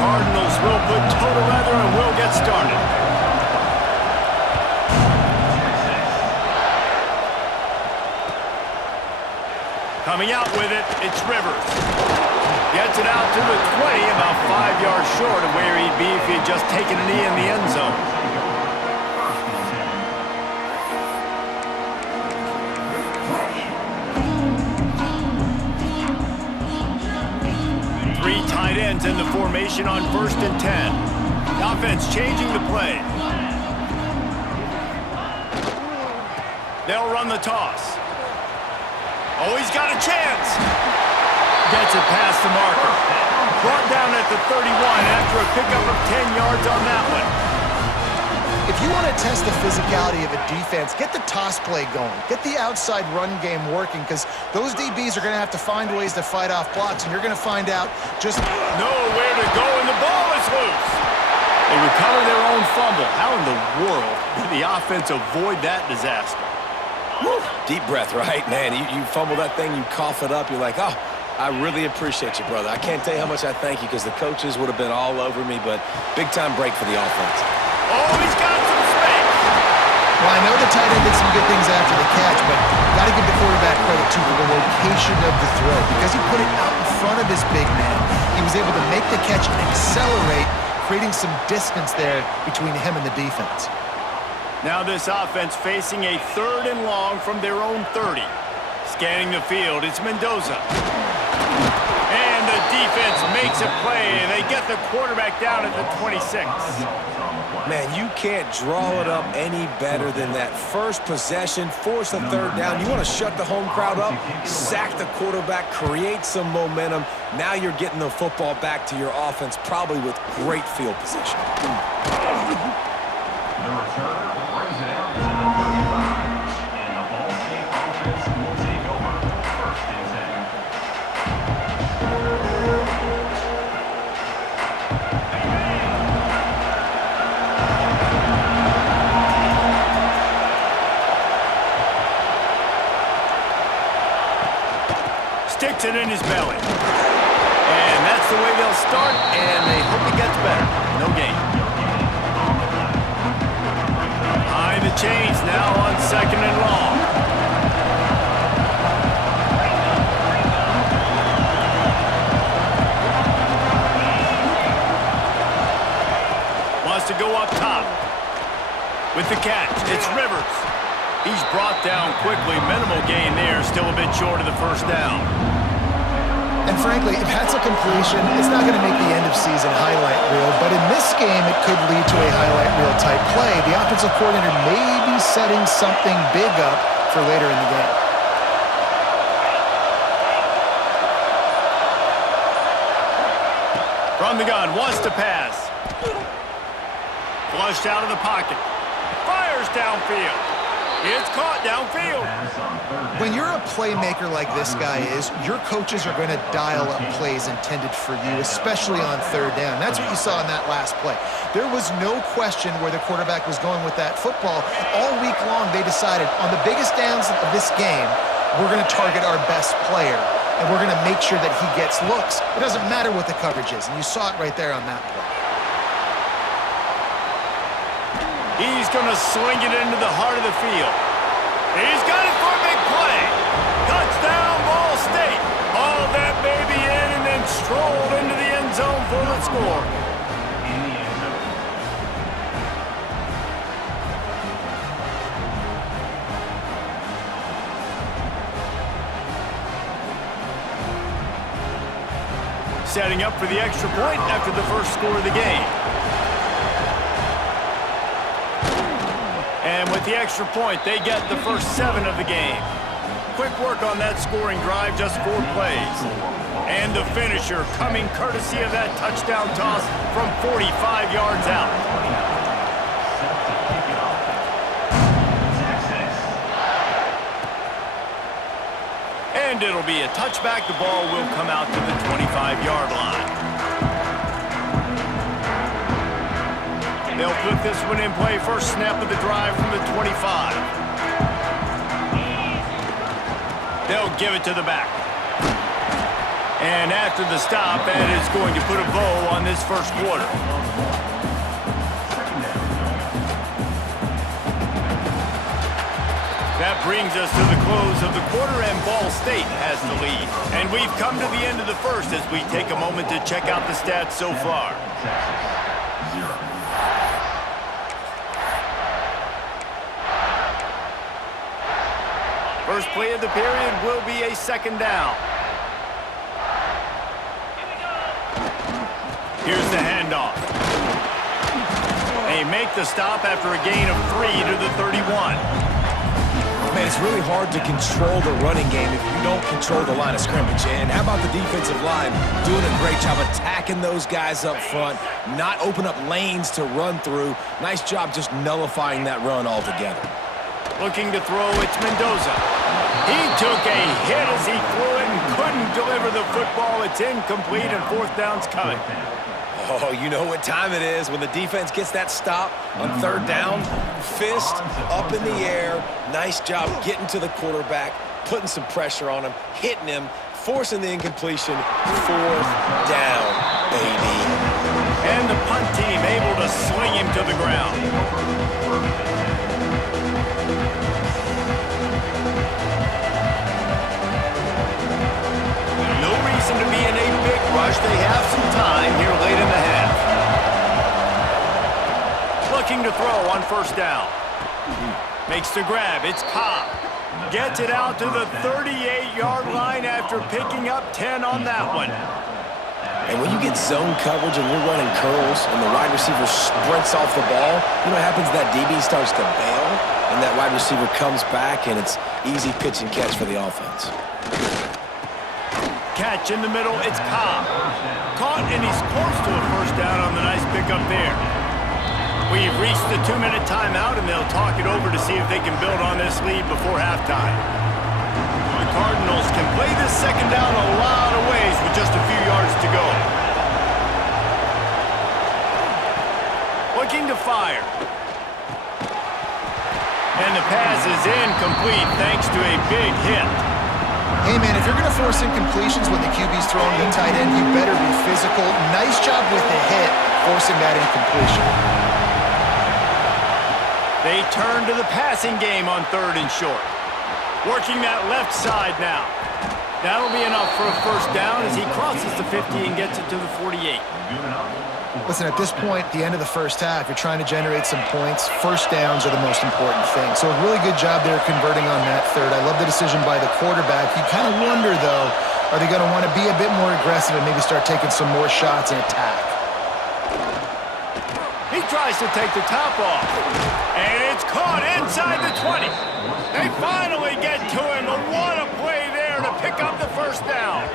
Cardinals will put toe to leather and will get started. Coming out with it, it's Rivers. Gets it out to the 20, about 5 yards short of where he'd be if he had just taken a knee in the end zone. Three tight ends in the formation on 1st and 10. The offense changing the play. They'll run the toss. Oh, he's got a chance. Gets it past the marker. Brought down at the 31 after a pickup of 10 yards on that one. If you want to test the physicality of a defense, get the toss play going. Get the outside run game working, because those DBs are going to have to find ways to fight off blocks, and you're going to find out just nowhere to go, and the ball is loose. They recover their own fumble. How in the world did the offense avoid that disaster? Woo. Deep breath, right? Man, you fumble that thing, you cough it up, you're like, oh, I really appreciate you, brother. I can't tell you how much I thank you, because the coaches would have been all over me, but big-time break for the offense. Oh, he's got some space. Well, I know the tight end did some good things after the catch, but got to give the quarterback credit, too, for the location of the throw. Because he put it out in front of his big man, he was able to make the catch and accelerate, creating some distance there between him and the defense. Now this offense facing a 3rd and long from their own 30. Scanning the field, it's Mendoza. And the defense makes a play. They get the quarterback down at the 26. Man, you can't draw it up any better than that. First possession, force a 3rd down. You want to shut the home crowd up, sack the quarterback, create some momentum. Now you're getting the football back to your offense, probably with great field position. The returner brings it out to the 35, and the ball game offense will take over 1st and 10. Sticks it in his belly. And that's the way they'll start, and they hope it gets better. No gain. The chains now on 2nd and long. Wants to go up top. With the catch, it's Rivers. He's brought down quickly. Minimal gain there, still a bit short of the 1st down. And frankly, if that's a completion, it's not going to make the end-of-season highlight reel, but in this game, it could lead to a highlight reel type play. The offensive coordinator may be setting something big up for later in the game. From the gun, wants to pass. Flushed out of the pocket. Fires downfield. It's caught downfield. When you're a playmaker like this guy is, your coaches are going to dial up plays intended for you, especially on 3rd down. That's what you saw in that last play. There was no question where the quarterback was going with that football. All week long, they decided on the biggest downs of this game, we're going to target our best player, and we're going to make sure that he gets looks. It doesn't matter what the coverage is, and you saw it right there on that play. He's going to swing it into the heart of the field. He's got it for a big play. Touchdown, Ball State. Hauled that baby in and then strolled into the end zone for the score. Setting up for the extra point after the 1st score of the game. And with the extra point, they get the first 7 of the game. Quick work on that scoring drive, just 4 plays. And the finisher coming courtesy of that touchdown toss from 45 yards out. And it'll be a touchback. The ball will come out to the 25-yard line. They'll put this one in play. First snap of the drive from the 25. They'll give it to the back. And after the stop, that is going to put a bow on this first quarter. That brings us to the close of the quarter, and Ball State has the lead. And we've come to the end of the first as we take a moment to check out the stats so far. First play of the period will be a second down. Here's the handoff. They make the stop after a gain of 3 to the 31. Man, it's really hard to control the running game if you don't control the line of scrimmage. And how about the defensive line doing a great job attacking those guys up front, not open up lanes to run through. Nice job just nullifying that run altogether. Looking to throw, it's Mendoza. He took a hit as he threw it and couldn't deliver the football. It's incomplete and fourth down's coming. Oh, you know what time it is when the defense gets that stop on third down. Fist up in the air. Nice job getting to the quarterback, putting some pressure on him, hitting him, forcing the incompletion. Fourth down, baby. And the punt team able to sling him to the ground. No reason to be in a big rush. They have some time here late in the half. Looking to throw on first down. Makes the grab. It's Cobb. Gets it out to the 38-yard line after picking up 10 on that one. And when you get zone coverage and you're running curls and the wide receiver sprints off the ball, you know what happens? That DB starts to bail, and that wide receiver comes back, and it's easy pitch and catch for the offense. Catch in the middle, it's Cobb. Caught, and he's close to a first down on the nice pickup there. We've reached the 2-minute timeout, and they'll talk it over to see if they can build on this lead before halftime. The Cardinals can play this second down a lot of ways with just a few yards to go. Looking to fire. And the pass is incomplete thanks to a big hit. Hey, man, if you're going to force incompletions when the QB's throwing to the tight end, you better be physical. Nice job with the hit, forcing that incompletion. They turn to the passing game on third and short. Working that left side now. That'll be enough for a first down as he crosses the 50 and gets it to the 48. Listen, at this point, the end of the first half, you're trying to generate some points. First downs are the most important thing. So a really good job there converting on that third. I love the decision by the quarterback. You kind of wonder, though, are they going to want to be a bit more aggressive and maybe start taking some more shots and attack? He tries to take the top off. And it's caught inside the 20. They finally get to him. But what a play there to pick up the first down.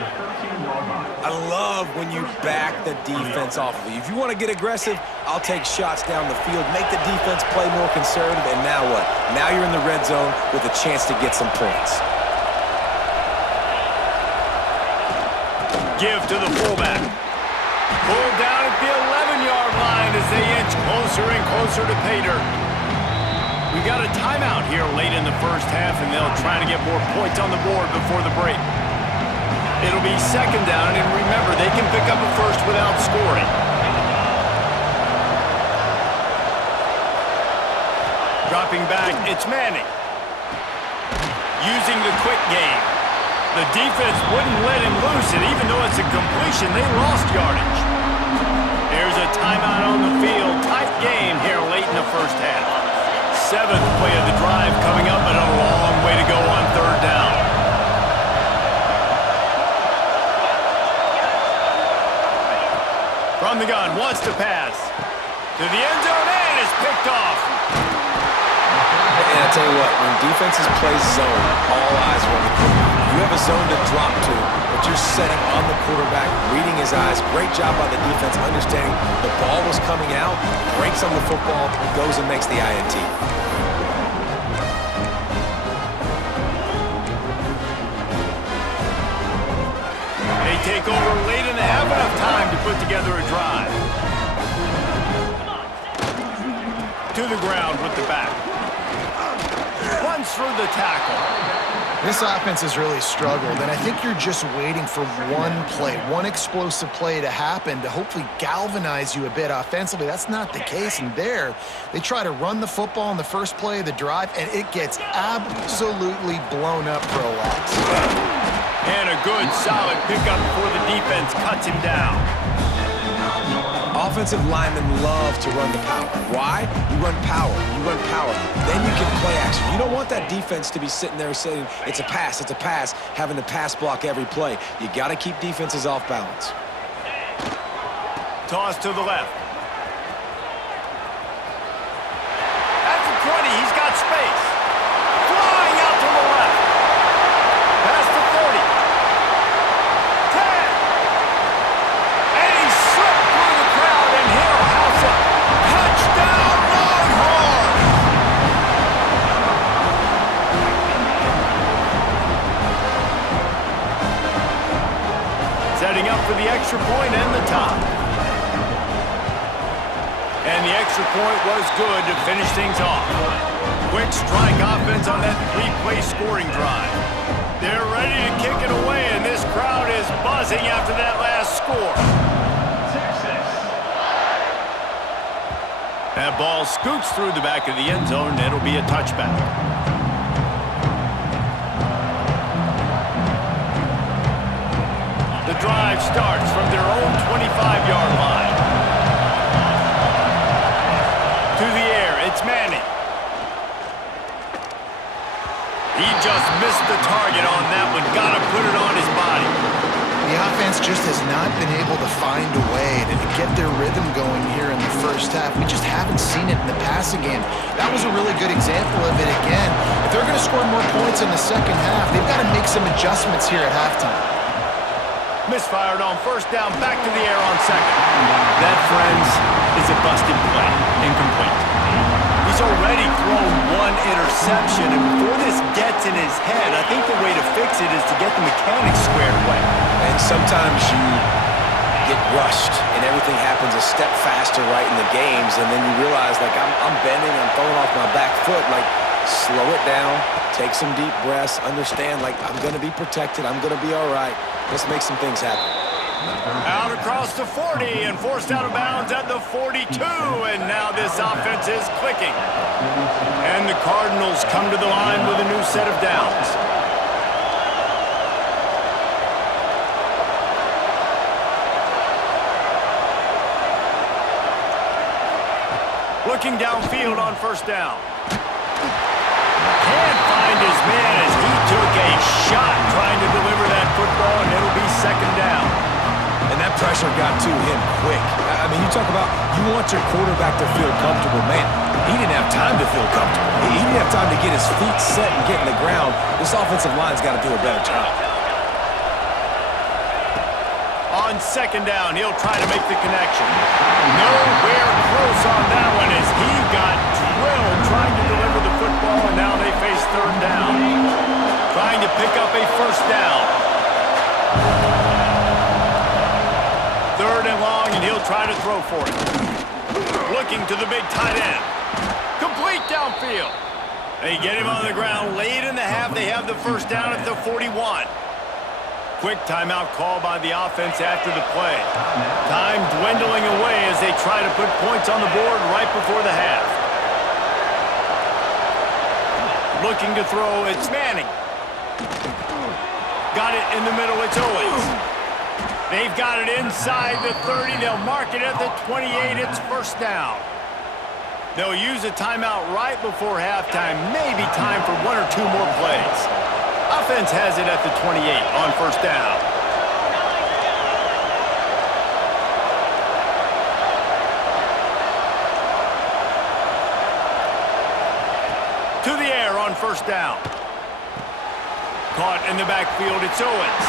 I love when you back the defense off of you. If you want to get aggressive, I'll take shots down the field, make the defense play more conservative, and now what? Now you're in the red zone with a chance to get some points. Give to the fullback. Pulled down at the 11-yard line as they inch closer and closer to pay dirt. We got a timeout here late in the first half, and they'll try to get more points on the board before the break. It'll be second down, and remember, they can pick up a first without scoring. Dropping back, it's Manning. Using the quick game. The defense wouldn't let him loose, and even though it's a completion, they lost yardage. There's a timeout on the field. Tight game here late in the first half. Seventh play of the drive coming up, and a long way to go on third down. From the gun, wants to pass. To the end zone, and is picked off. And I tell you what, when defenses play zone, all eyes are on the quarterback. You have a zone to drop to, but you're setting on the quarterback, reading his eyes. Great job by the defense, understanding the ball was coming out, breaks on the football, goes and makes the INT. They take over late and they have enough time to put together a drive. To the ground with the back. Runs through the tackle. This offense has really struggled, and I think you're just waiting for one play, one explosive play to happen to hopefully galvanize you a bit offensively. That's not the case, and there, they try to run the football in the first play of the drive, and it gets absolutely blown up for a loss. And a good, solid pickup before the defense cuts him down. Offensive linemen love to run the power. Why? You run power. You run power. Then you can play action. You don't want that defense to be sitting there saying, it's a pass, having to pass block every play. You got to keep defenses off balance. Toss to the left. At the 20, he's got space. Flying out to the left. Past the 30. 10. And he slipped through the crowd, and he'll house it. Touchdown, Longhorns! Setting up for the extra point and the top. And the extra point was good to finish things off. Quick strike offense on that three-play scoring drive. They're ready to kick it away, and this crowd is buzzing after that last score. That ball scoots through the back of the end zone, and it'll be a touchback. The drive starts from their own 25-yard line. To the air, it's Manning. He just missed the target on that one. Gotta put it on his body. The offense just has not been able to find a way to get their rhythm going here in the first half. We just haven't seen it in the passing game. That was a really good example of it again. If they're going to score more points in the second half, they've got to make some adjustments here at halftime. Misfired on first down, back to the air on second. That, friends, is a busted play. Incomplete. He's already thrown one interception, and before this gets in his head, I think the way to fix it is to get the mechanics squared away. And sometimes you get rushed, and everything happens a step faster right in the games, and then you realize, like, I'm bending, I'm throwing off my back foot. Like, slow it down, take some deep breaths, understand, like, I'm going to be protected, I'm going to be all right. Let's make some things happen. Out across the 40 and forced out of bounds at the 42, and now this offense is clicking. And the Cardinals come to the line with a new set of downs. Looking downfield on first down. Can't find his man as he took a shot trying to deliver that football, and it'll be second down. And that pressure got to him quick. I mean, you talk about you want your quarterback to feel comfortable. Man, he didn't have time to feel comfortable. He didn't have time to get his feet set and get in the ground. This offensive line's got to do a better job. On second down, he'll try to make the connection. Nowhere close on that one as he got drilled trying to deliver the football, and now they face third down. Trying to pick up a first down. Third and long, and he'll try to throw for it. Looking to the big tight end. Complete downfield. They get him on the ground late in the half. They have the first down at the 41. Quick timeout call by the offense after the play. Time dwindling away as they try to put points on the board right before the half. Looking to throw, it's Manning. Got it in the middle, it's Owens. They've got it inside the 30. They'll mark it at the 28. It's first down. They'll use a timeout right before halftime. Maybe time for one or two more plays. Offense has it at the 28 on first down. To the air on first down. Caught in the backfield, it's Owens.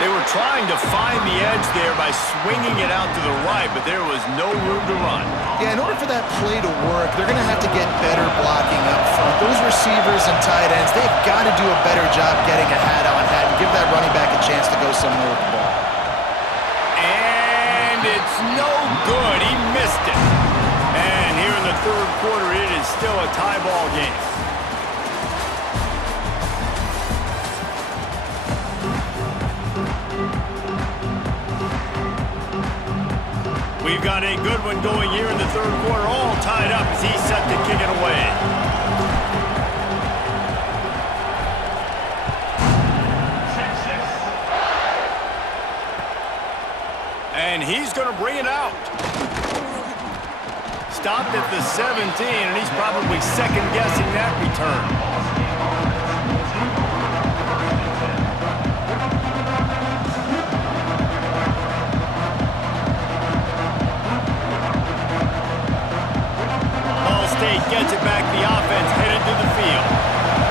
They were trying to find the edge there by swinging it out to the right, but there was no room to run. Yeah, in order for that play to work, they're going to have to get better blocking up front. Those receivers and tight ends, they've got to do a better job getting a hat-on-hat and give that running back a chance to go somewhere with the ball. And it's no good. He missed it. And here in the third quarter, it is still a tie ball game. We've got a good one going here in the third quarter, all tied up as he's set to kick it away. And he's going to bring it out. Stopped at the 17, and he's probably second-guessing that return. Gets it back, the offense headed to the field.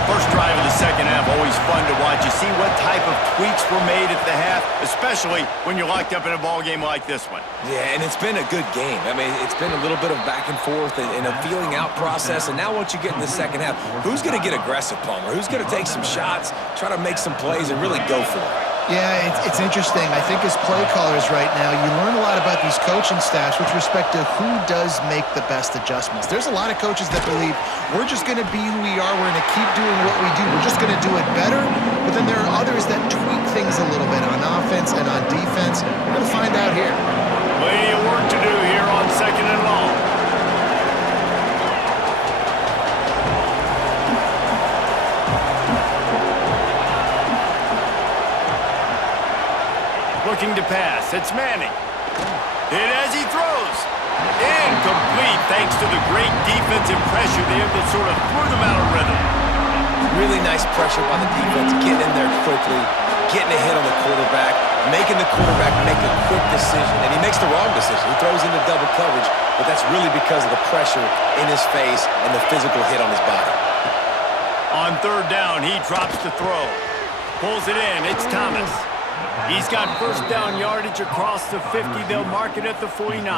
First drive of the second half, always fun to watch. You see what type of tweaks were made at the half, especially when you're locked up in a ball game like this one. Yeah, and it's been a good game. I mean, it's been a little bit of back and forth and a feeling out process. And now once you get in the second half, who's going to get aggressive, Palmer? Who's going to take some shots, try to make some plays, and really go for it? Yeah, it's interesting. I think as play callers right now, you learn a lot about these coaching staffs with respect to who does make the best adjustments. There's a lot of coaches that believe we're just going to be who we are. We're going to keep doing what we do. We're just going to do it better. But then there are others that tweak things a little bit on offense and on defense. We're going to find out here. Plenty of work to do here on second and long. Looking to pass. It's Manning. And as he throws, incomplete thanks to the great defensive pressure there that sort of threw them out of rhythm. Really nice pressure by the defense, getting in there quickly, getting a hit on the quarterback, making the quarterback make a quick decision, and he makes the wrong decision. He throws into double coverage, but that's really because of the pressure in his face and the physical hit on his body. On third down, he drops the throw. Pulls it in. It's Thomas. He's got first down yardage across the 50. They'll mark it at the 49.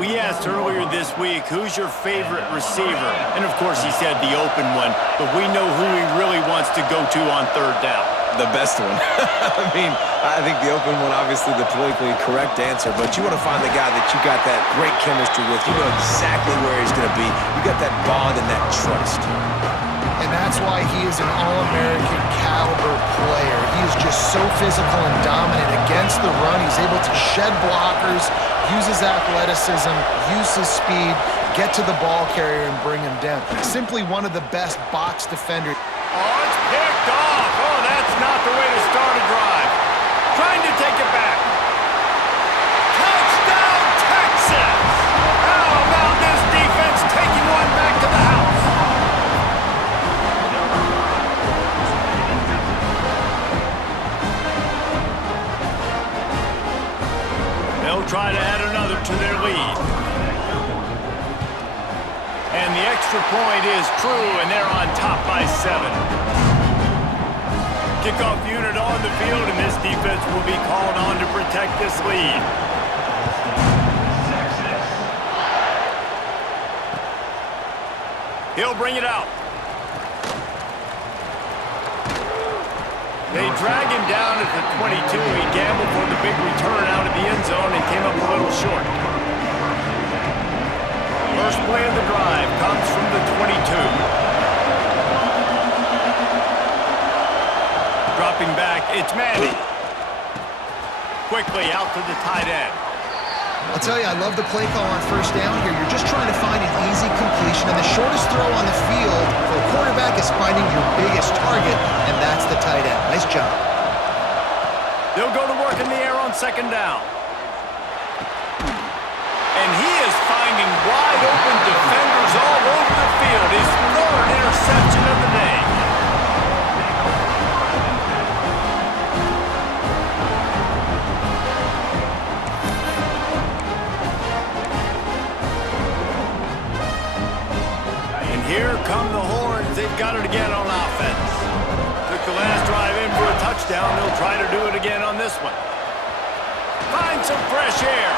We asked earlier this week, who's your favorite receiver? And, of course, he said the open one, but we know who he really wants to go to on third down. The best one. I think the open one, obviously the politically correct answer, but you want to find the guy that you got that great chemistry with. You know exactly where he's going to be. You got that bond and that trust. And that's why he is an All-American caliber player. He is just so physical and dominant against the run. He's able to shed blockers, use his athleticism, use his speed, get to the ball carrier and bring him down. Simply one of the best box defenders. Oh, it's picked off. Oh, that's not the way to start a drive. Trying to take it back. Touchdown, Texas! How about this defense taking one back to the house? They'll try to add another to their lead. And the extra point is true, and they're on top by 7. Kickoff unit on the field, and this defense will be called on to protect this lead. He'll bring it out. They drag him down at the 22. He gambled for the big return out of the end zone and came up a little short. First play of the drive comes from the 22. Dropping back, it's Manning. Quickly out to the tight end. I'll tell you, I love the play call on first down here. You're just trying to find an easy completion, and the shortest throw on the field for a quarterback is finding your biggest target, and that's the tight end. Nice job. They'll go to work in the air on second down. And he is finding wide open defenders all over the field. His third interception of the day. Here come the horns. They've got it again on offense. Took the last drive in for a touchdown. They'll try to do it again on this one. Find some fresh air.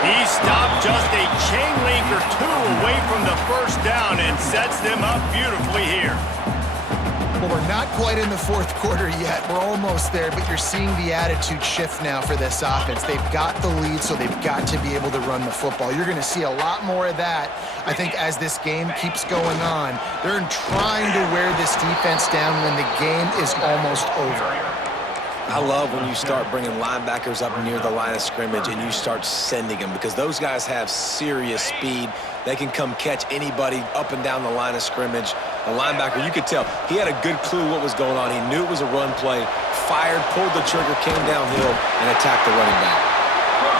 He stopped just a chain link or two away from the first down and sets them up beautifully here. Well, we're not quite in the fourth quarter yet. We're almost there, but you're seeing the attitude shift now for this offense. They've got the lead, so they've got to be able to run the football. You're going to see a lot more of that, I think, as this game keeps going on. They're trying to wear this defense down when the game is almost over. I love when you start bringing linebackers up near the line of scrimmage and you start sending them because those guys have serious speed. They can come catch anybody up and down the line of scrimmage. The linebacker, you could tell, he had a good clue what was going on. He knew it was a run play, fired, pulled the trigger, came downhill, and attacked the running back.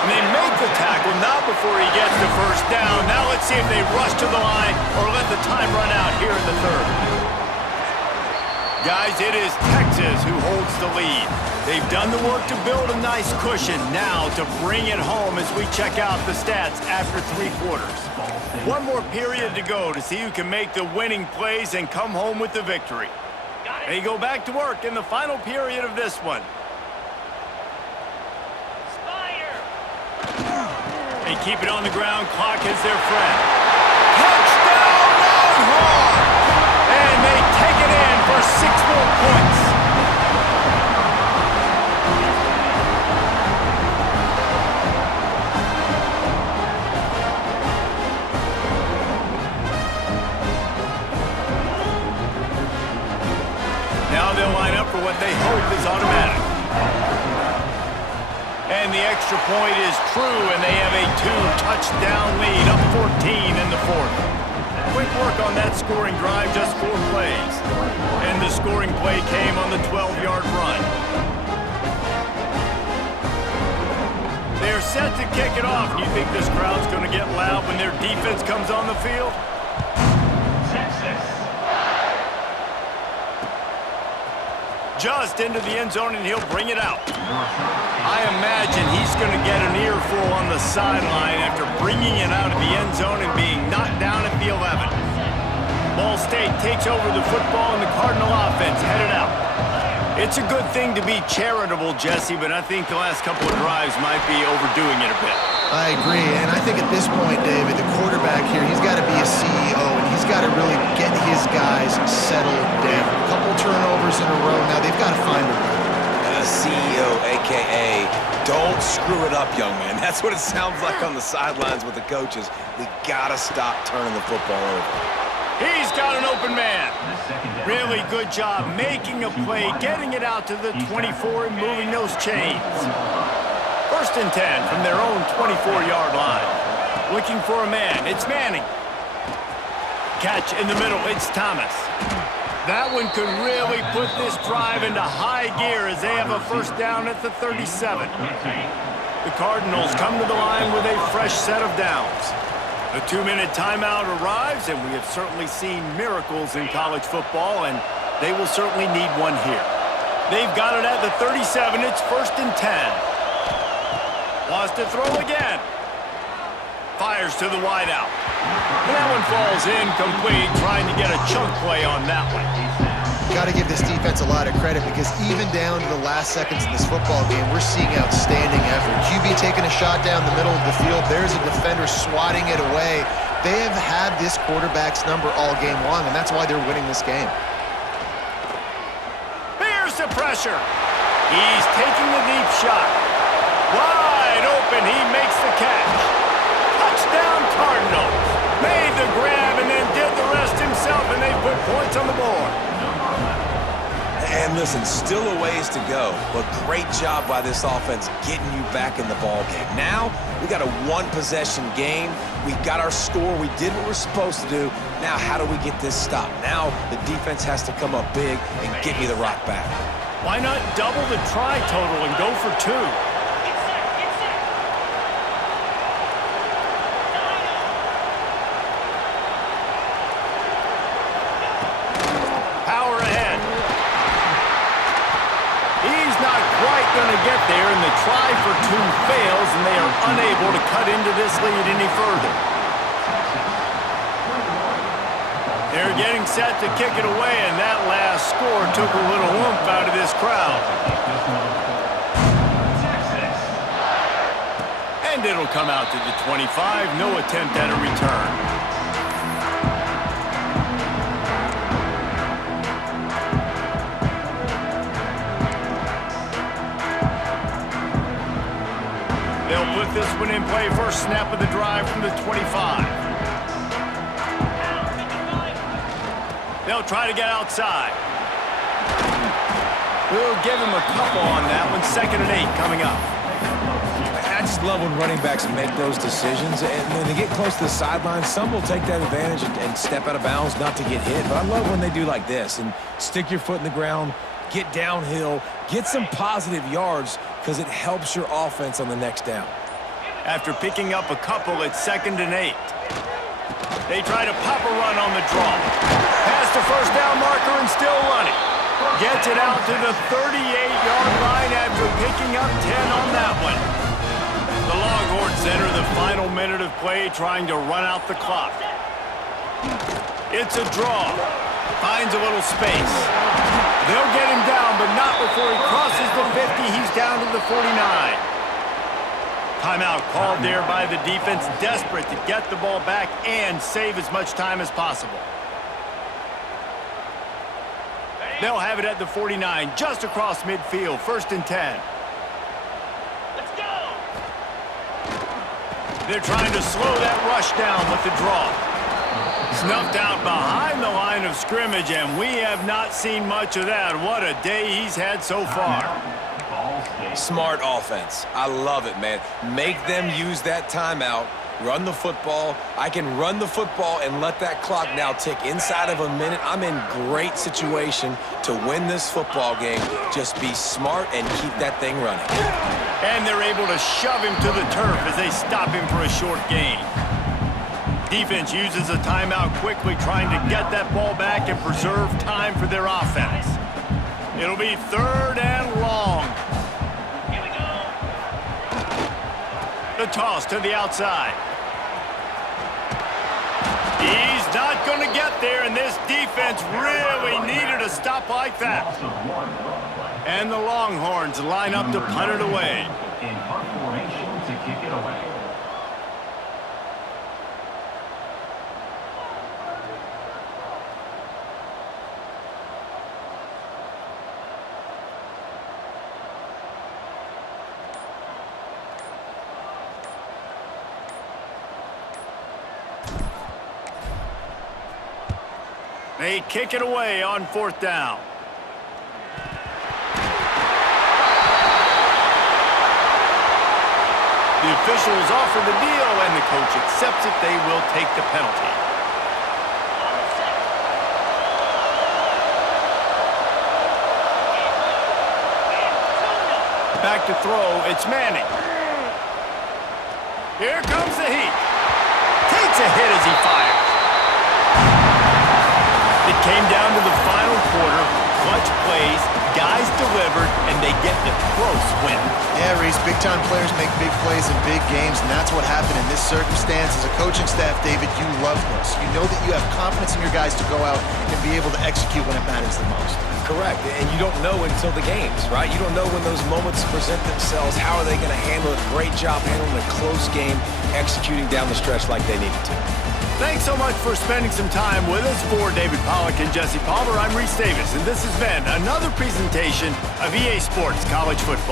And they make the tackle, not before he gets the first down. Now let's see if they rush to the line or let the time run out here in the third. Guys, it is Texas who holds the lead. They've done the work to build a nice cushion. Now to bring it home as we check out the stats after 3 quarters. One more period to go to see who can make the winning plays and come home with the victory. They go back to work in the final period of this one. They keep it on the ground. Clock is their friend. Touchdown, Longhorns! And they take it in for 6 more points. Now they'll line up for what they hope is automatic. And the extra point is true, and they have a 2-touchdown lead, up 14 in the fourth. Quick work on that scoring drive, just 4 plays. And the scoring play came on the 12-yard run. They're set to kick it off. Do you think this crowd's going to get loud when their defense comes on the field? Just into the end zone, and he'll bring it out. I imagine he's going to get an earful on the sideline after bringing it out of the end zone and being knocked down at the 11. Ball State takes over the football, and the Cardinal offense headed out. It's a good thing to be charitable, Jesse, but I think the last couple of drives might be overdoing it a bit. I agree, and I think at this point, David, the quarterback here, he's got to be a CEO, and he's got to really get his guys settled down. A couple turnovers in a row. Now they've got to find a rhythm. The CEO, a.k.a. don't screw it up, young man. That's what it sounds like on the sidelines with the coaches. We got to stop turning the football over. He's got an open man. Really good job making a play, getting it out to the 24 and moving those chains. 1st and 10 from their own 24-yard line. Looking for a man. It's Manning. Catch in the middle. It's Thomas. That one could really put this drive into high gear as they have a first down at the 37. The Cardinals come to the line with a fresh set of downs. A 2-minute timeout arrives, and we have certainly seen miracles in college football, and they will certainly need one here. They've got it at the 37. It's 1st and 10. Wants to throw again. Fires to the wideout. And that one falls incomplete, trying to get a chunk play on that one. Got to give this defense a lot of credit because even down to the last seconds in this football game, we're seeing outstanding effort. QB taking a shot down the middle of the field. There's a defender swatting it away. They have had this quarterback's number all game long, and that's why they're winning this game. Here's the pressure. He's taking the deep shot. Wide open, he makes the catch. Touchdown Cardinals. Made the grab and then did the rest himself, and they put points on the board. And listen, still a ways to go, but great job by this offense getting you back in the ball game. Now, we got a 1-possession game. We got our score. We did what we're supposed to do. Now, how do we get this stopped? Now, the defense has to come up big and get me the rock back. Why not double the try total and go for 2? Power ahead. He's not quite going to get there, and the try for 2 fails, and they are unable to cut into this lead any further. They're getting set to kick it away, and that last score took a little oomph out of this crowd. And it'll come out to the 25. No attempt at a return. They'll put this one in play. First snap of the drive from the 25. They'll try to get outside. We'll give him a couple on that one. 2nd and 8 coming up. I just love when running backs make those decisions. And when they get close to the sideline, some will take that advantage and step out of bounds not to get hit. But I love when they do like this and stick your foot in the ground, get downhill, get some positive yards because it helps your offense on the next down. After picking up a couple, it's 2nd and 8. They try to pop a run on the draw. Past the first down marker and still running. Gets it out to the 38-yard line after picking up 10 on that one. The Longhorns enter the final minute of play trying to run out the clock. It's a draw. Finds a little space. They'll get him down, but not before he crosses the 50. He's down to the 49. Timeout called there by the defense, desperate to get the ball back and save as much time as possible. They'll have it at the 49, just across midfield, 1st and 10. Let's go! They're trying to slow that rush down with the draw. Snuffed out behind the line of scrimmage, and we have not seen much of that. What a day he's had so far. Smart offense. I love it, man. Make them use that timeout. Run the football. I can run the football and let that clock now tick inside of a minute. I'm in great situation to win this football game. Just be smart and keep that thing running. And they're able to shove him to the turf as they stop him for a short gain. Defense uses a timeout quickly, trying to get that ball back and preserve time for their offense. It'll be 3rd and long. Here we go. The toss to the outside. He's not going to get there, and this defense really needed a stop like that. And the Longhorns line up to punt it away. In punt formation to kick it away. They kick it away on 4th down. The officials offer the deal, and the coach accepts it. They will take the penalty. Back to throw, it's Manning. Here comes the heat. Takes a hit as he fires. It came down to the final quarter, clutch plays, guys delivered, and they get the close win. Yeah, Reese, big-time players make big plays in big games, and that's what happened in this circumstance. As a coaching staff, David, you love this. You know that you have confidence in your guys to go out and be able to execute when it matters the most. Correct, and you don't know until the games, right? You don't know when those moments present themselves. How are they going to handle it? Great job handling a close game, executing down the stretch like they needed to. Thanks so much for spending some time with us. For David Pollack and Jesse Palmer, I'm Reese Davis, and this has been another presentation of EA Sports College Football.